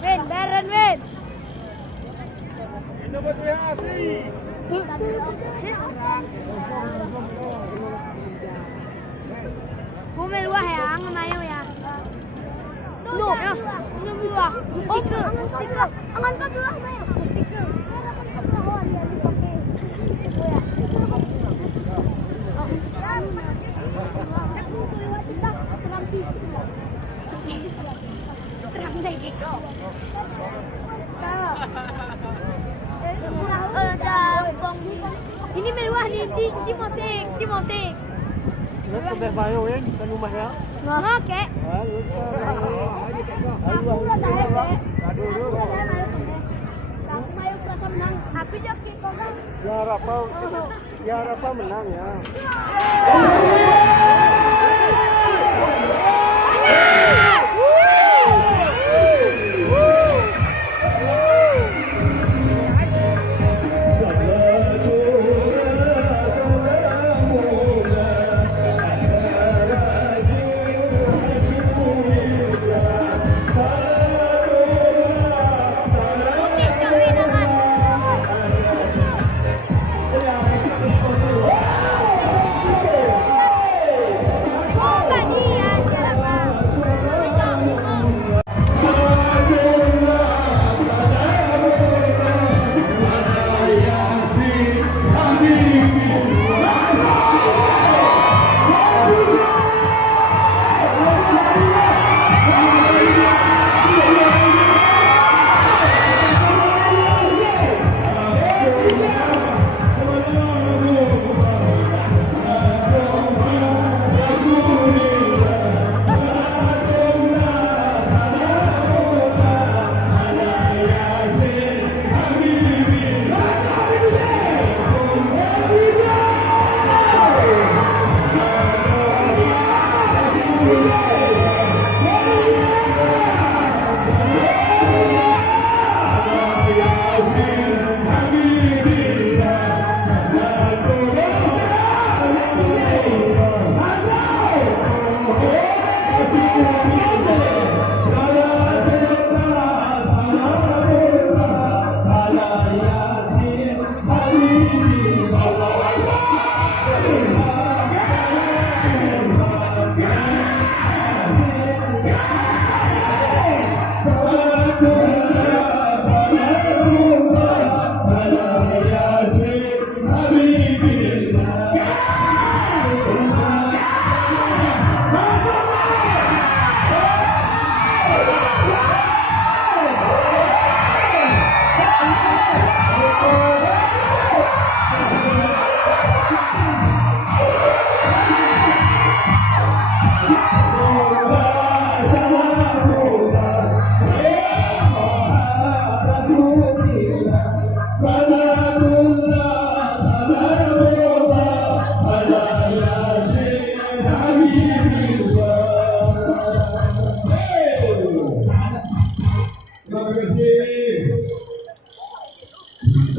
Win, bayaran Win. Ini batu yang asli. Bumil wah ya, ngemayo ya. Loh, ya. Bumil wah. Stiker. Angan ka dulu mayo. Stiker. Ini mewah di musik. Nak bermain Win di rumah ya? Oke. Aku joki kok kan. Ya Rafa menang ya.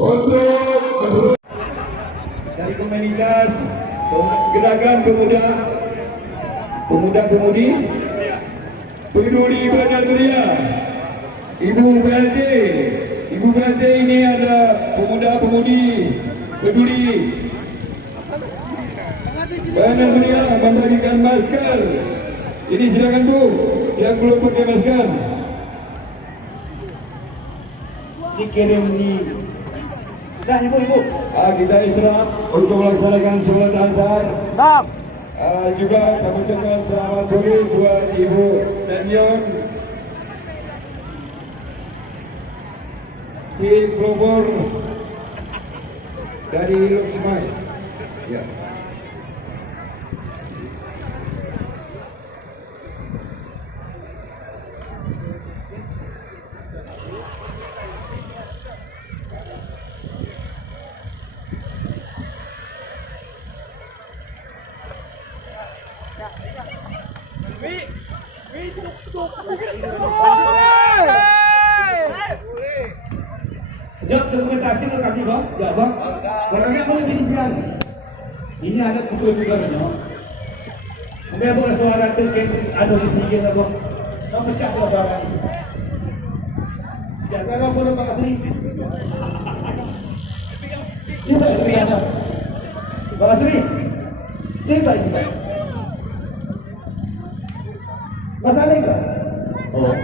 Untuk dari komunitas gerakan pemuda-pemudi peduli badan belia, Ibu BLT ini ada pemuda-pemudi peduli badan belia membagikan masker. Ini silakan Bu, yang belum pakai masker dikirim di. Nah, ibu. Kita istirahat untuk melaksanakan sholat asar. Juga kami ucapkan selamat sore buat Ibu Danion di Bogor dari Luxmai. Ya. Sejak dokumentasi ke kami bang, ya bang, orangnya mau jadi bilang, ini ada putra-putranya. Ada apa suara tu ada di sini lah bang, nak pecah lah barang. Jaga apa foto Pak Sri? Siapa Sri ada? Pak Sri? Siapa sih? Mas Ali enggak? Oh.